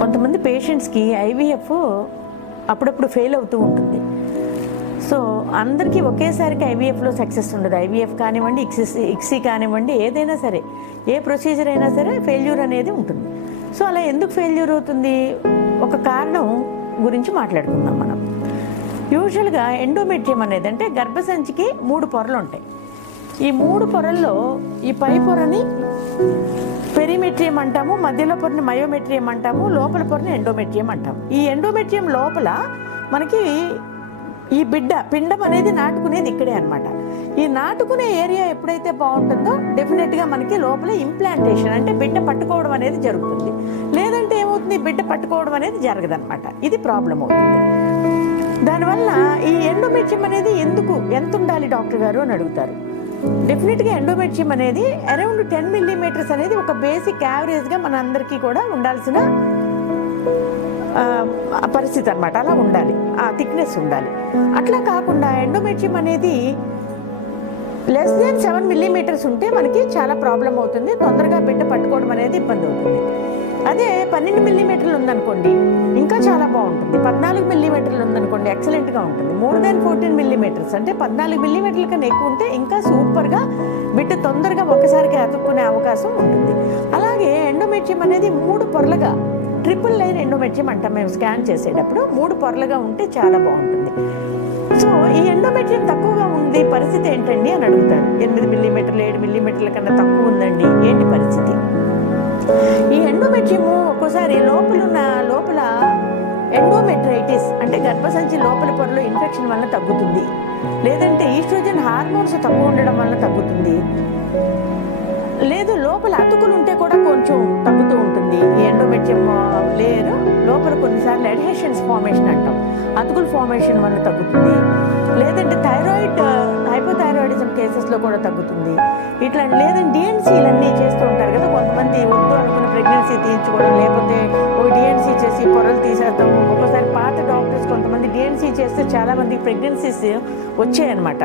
కొంతమంది పేషెంట్స్కి ఐవీఎఫ్ అప్పుడప్పుడు ఫెయిల్ అవుతూ ఉంటుంది. సో అందరికీ ఒకేసారికి ఐవీఎఫ్లో సక్సెస్ ఉండదు. ఐవీఎఫ్ కానివ్వండి, ఇక్సీ కానివ్వండి, ఏదైనా సరే, ఏ ప్రొసీజర్ అయినా సరే ఫెయిల్యూర్ అనేది ఉంటుంది. సో అలా ఎందుకు ఫెయిల్యూర్ అవుతుంది, ఒక కారణం గురించి మాట్లాడుకుందాం మనం. యూజువల్గా ఎండోమెట్రియం అనేది అంటే గర్భసంచికి 3 పొరలు ఉంటాయి. ఈ 3 పొరల్లో ఈ పై పొరని పెరిమెట్రియం అంటాము, మధ్యలో పొరని మయోమెట్రియం అంటాము, లోపల పొరని ఎండోమెట్రియం అంటాము. ఈ ఎండోమెట్రియం లోపల మనకి ఈ పిండం అనేది నాటుకునేది ఇక్కడే అనమాట. ఈ నాటుకునే ఏరియా ఎప్పుడైతే బాగుంటుందో డెఫినెట్గా మనకి లోపల ఇంప్లాంటేషన్ అంటే బిడ్డ పట్టుకోవడం అనేది జరుగుతుంది. లేదంటే ఏమవుతుంది, బిడ్డ పట్టుకోవడం అనేది జరగదనమాట. ఇది ప్రాబ్లం అవుతుంది. దానివల్ల ఈ ఎండోమెట్రియం అనేది ఎంత ఉండాలి డాక్టర్ గారు అని అడుగుతారు. డెఫినెట్గా ఎండోమెట్రియం అనేది అరౌండ్ 10 మిల్లీమీటర్స్ అనేది ఒక బేసిక్ యావరేజ్గా మన అందరికీ కూడా ఉండాల్సిన పరిస్థితి అనమాట. అలా ఉండాలి, ఆ థిక్నెస్ ఉండాలి. అట్లా కాకుండా ఎండోమెట్రియం అనేది లెస్ దెన్ 7 మిల్లీమీటర్స్ ఉంటే మనకి చాలా ప్రాబ్లం అవుతుంది. తొందరగా బిడ్డ పట్టుకోవడం అనేది ఇబ్బంది అవుతుంది. అదే 12 మిల్లీమీటర్లు ఉందనుకోండి ఇంకా చాలా బాగుంటుంది. 14 మిల్లీమీటర్లు ఉందనుకోండి ఎక్సలెంట్గా ఉంటుంది. మోర్ దాన్ 14 మిల్లీమీటర్స్ అంటే 14 మిల్లీమీటర్ల కన్నా ఎక్కువ ఉంటే ఇంకా సూపర్గా బిడ్డ తొందరగా ఒకసారికి అతుక్కునే అవకాశం ఉంటుంది. అలాగే ఎండోమెట్రియం అనేది 3 పొరలుగా, ట్రిపుల్ లైన్ ఎండోమెట్రియం అంటాం మేము స్కాన్ చేసేటప్పుడు. 3 పొరలుగా ఉంటే చాలా బాగుంటుంది. సో ఈ ఎండోమెట్రియం తక్కువగా ఉంది, పరిస్థితి ఏంటండి అని అడుగుతారు. 8 మిల్లీమీటర్లు 7 మిల్లీమీటర్ల కన్నా తక్కువ ఉందండి, ఏంటి పరిస్థితి? ఈ ఎండోమెట్రియము ఒక్కోసారి లోపల ఎండోమెట్రైటిస్ అంటే గర్భసంచి లోపల పొరలో ఇన్ఫెక్షన్ వల్ల తగ్గుతుంది. లేదంటే ఈస్ట్రోజన్ హార్మోన్స్ తక్కువ ఉండడం వల్ల తగ్గుతుంది. లేదు లోపల అతుకులు ఉంటే కూడా కొంచెం తగ్గుతూ ఉంటుంది. ఈ ఎండోమెట్రియం లేయర్ లోపల కొన్నిసార్లు అడ్హెషన్స్ ఫార్మేషన్ అంటాం, అతుకుల ఫార్మేషన్ వల్ల తగ్గుతుంది. లేదంటే హైపోథైరాయిడిజం కేసెస్లో కూడా తగ్గుతుంది. ఇట్లా లేదంటే డిఎన్సీలన్నీ చేస్తూ ఉంటారు కదా కొంతమంది, వద్దు అనుకున్న ప్రెగ్నెన్సీ తీయించుకోవడం, లేకపోతే ఒక డిఎన్సీ చేసి పొరలు తీసేస్తాం. ఒక్కోసారి పాత డాక్టర్స్ కొంతమంది డిఎన్సీ చేస్తే చాలామంది ప్రెగ్నెన్సీస్ వచ్చాయన్నమాట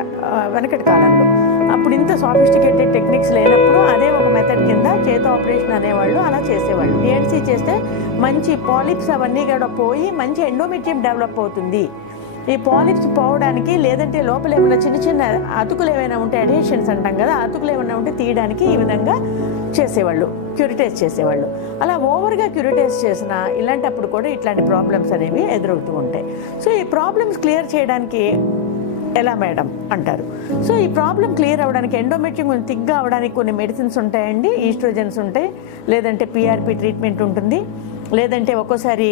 వెనకటి కాలంలో. అప్పుడు ఇంత సాఫిస్టికేటెడ్ టెక్నిక్స్ లేనప్పుడు అదే ఒక మెథడ్ కింద చేతి ఆపరేషన్ అనేవాళ్ళు, అలా చేసేవాళ్ళు. డిఎన్సీ చేస్తే మంచి పాలిప్స్ అవన్నీ కూడా పోయి మంచి ఎండోమెట్రియం డెవలప్ అవుతుంది. ఈ పాలిప్స్ పోవడానికి, లేదంటే లోపల ఏమైనా చిన్న అతుకులు ఏమైనా ఉంటే అడ్హెషన్స్ అంటాం కదా, అతుకులు ఏమైనా ఉంటే తీయడానికి ఈ విధంగా చేసేవాళ్ళు, క్యూరిటైజ్ చేసేవాళ్ళు. అలా ఓవర్గా క్యూరిటైజ్ చేసిన ఇలాంటప్పుడు కూడా ఇట్లాంటి ప్రాబ్లమ్స్ అనేవి ఎదురవుతూ ఉంటాయి. సో ఈ ప్రాబ్లమ్స్ క్లియర్ చేయడానికి ఎలా మేడం అంటారు. సో ఈ ప్రాబ్లం క్లియర్ అవ్వడానికి ఎండోమెట్రియం కొంచెం థిక్గా అవ్వడానికి కొన్ని మెడిసిన్స్ ఉంటాయండి, ఈస్ట్రోజన్స్ ఉంటాయి, లేదంటే పిఆర్పి ట్రీట్మెంట్ ఉంటుంది, లేదంటే ఒక్కోసారి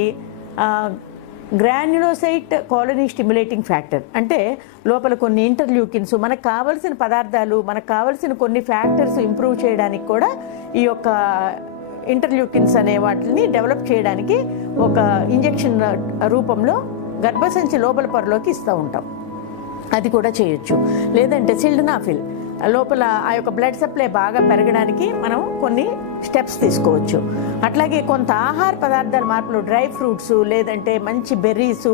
గ్రాన్యులోసైట్ కాలనీ స్టిమ్యులేటింగ్ ఫ్యాక్టర్ అంటే లోపల కొన్ని ఇంటర్ల్యూకిన్స్, మనకు కావలసిన పదార్థాలు, మనకు కావలసిన కొన్ని ఫ్యాక్టర్స్ ఇంప్రూవ్ చేయడానికి కూడా ఈ యొక్క ఇంటర్ల్యూకిన్స్ అనే వాటిని డెవలప్ చేయడానికి ఒక ఇంజెక్షన్ రూపంలో గర్భసంచి లోపల పొరలోకి ఇస్తూ ఉంటాం. అది కూడా చేయొచ్చు. లేదంటే సిల్డనాఫిల్ లోపల ఆ యొక్క బ్లడ్ సప్లై బాగా పెరగడానికి మనం కొన్ని స్టెప్స్ తీసుకోవచ్చు. అట్లాగే కొంత ఆహార పదార్థాల మార్పులు, డ్రై ఫ్రూట్స్, లేదంటే మంచి బెర్రీస్,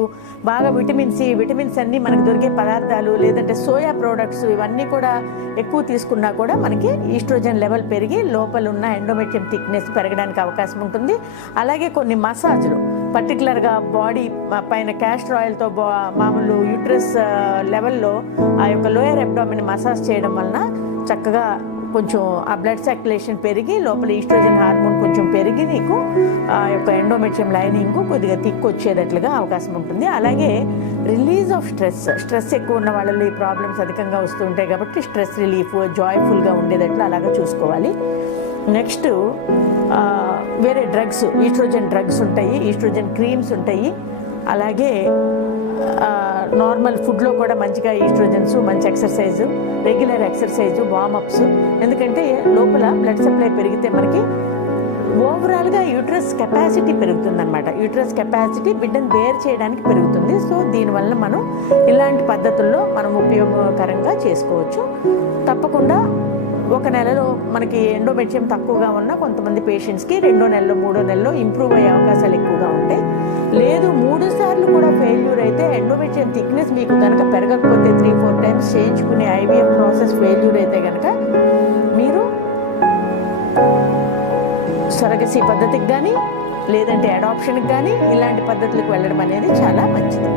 బాగా విటమిన్స్ అన్నీ మనకు దొరికే పదార్థాలు, లేదంటే సోయా ప్రోడక్ట్స్, ఇవన్నీ కూడా ఎక్కువ తీసుకున్నా కూడా మనకి ఈస్ట్రోజన్ లెవెల్ పెరిగి లోపల ఉన్న ఎండోమెట్రియం థిక్నెస్ పెరగడానికి అవకాశం ఉంటుంది. అలాగే కొన్ని మసాజ్లు, పర్టికులర్గా బాడీ పైన క్యాస్టర్ ఆయిల్తో మామూలు యూట్రస్ లెవెల్లో ఆ యొక్క లోయర్ అబ్డామిన్ మసాజ్ చేయడం వలన చక్కగా కొంచెం ఆ బ్లడ్ సర్క్యులేషన్ పెరిగి లోపల ఈస్ట్రోజన్ హార్మోన్ కొంచెం పెరిగి నీకు ఆ యొక్క ఎండోమెట్రియం లైనింగ్ కొద్దిగా థిక్ వచ్చేటట్లుగా అవకాశం ఉంటుంది. అలాగే రిలీజ్ ఆఫ్ స్ట్రెస్ ఎక్కువ ఉన్న వాళ్ళలో ఈ ప్రాబ్లమ్స్ అధికంగా వస్తూ ఉంటాయి కాబట్టి స్ట్రెస్ రిలీఫ్, జాయ్ఫుల్గా ఉండేటట్లు అలాగా చూసుకోవాలి. నెక్స్ట్ వేరే డ్రగ్స్, ఈస్ట్రోజన్ డ్రగ్స్ ఉంటాయి, ఈస్ట్రోజన్ క్రీమ్స్ ఉంటాయి. అలాగే నార్మల్ ఫుడ్లో కూడా మంచిగా ఈస్ట్రోజన్స్, మంచి ఎక్సర్సైజు, రెగ్యులర్ ఎక్సర్సైజు, వార్మప్స్. ఎందుకంటే లోపల బ్లడ్ సప్లై పెరిగితే మనకి ఓవరాల్గా యూట్రస్ కెపాసిటీ పెరుగుతుందన్నమాట. యూట్రస్ కెపాసిటీ బిడ్డను బేర్ చేయడానికి పెరుగుతుంది. సో దీనివల్ల మనం ఇలాంటి పద్ధతుల్లో మనం ఉపయోగకరంగా చేసుకోవచ్చు. తప్పకుండా ఒక నెలలో మనకి ఎండోమెట్రియం తక్కువగా ఉన్న కొంతమంది పేషెంట్స్కి 2వ నెలలో 3వ నెలలో ఇంప్రూవ్ అయ్యే అవకాశాలు ఎక్కువగా ఉంటాయి. లేదు 3 సార్లు కూడా ఫెయిల్యూర్ అయితే, ఎండోమెట్రియం థిక్నెస్ మీకు కనుక పెరగకపోతే 3-4 టైమ్స్ చేయించుకునే ఐవీఎఫ్ ప్రాసెస్ ఫెయిల్యూర్ అయితే కనుక మీరు సొరగసీ పద్ధతికి కానీ లేదంటే అడాప్షన్కి కానీ ఇలాంటి పద్ధతులకు వెళ్ళడం అనేది చాలా మంచిది.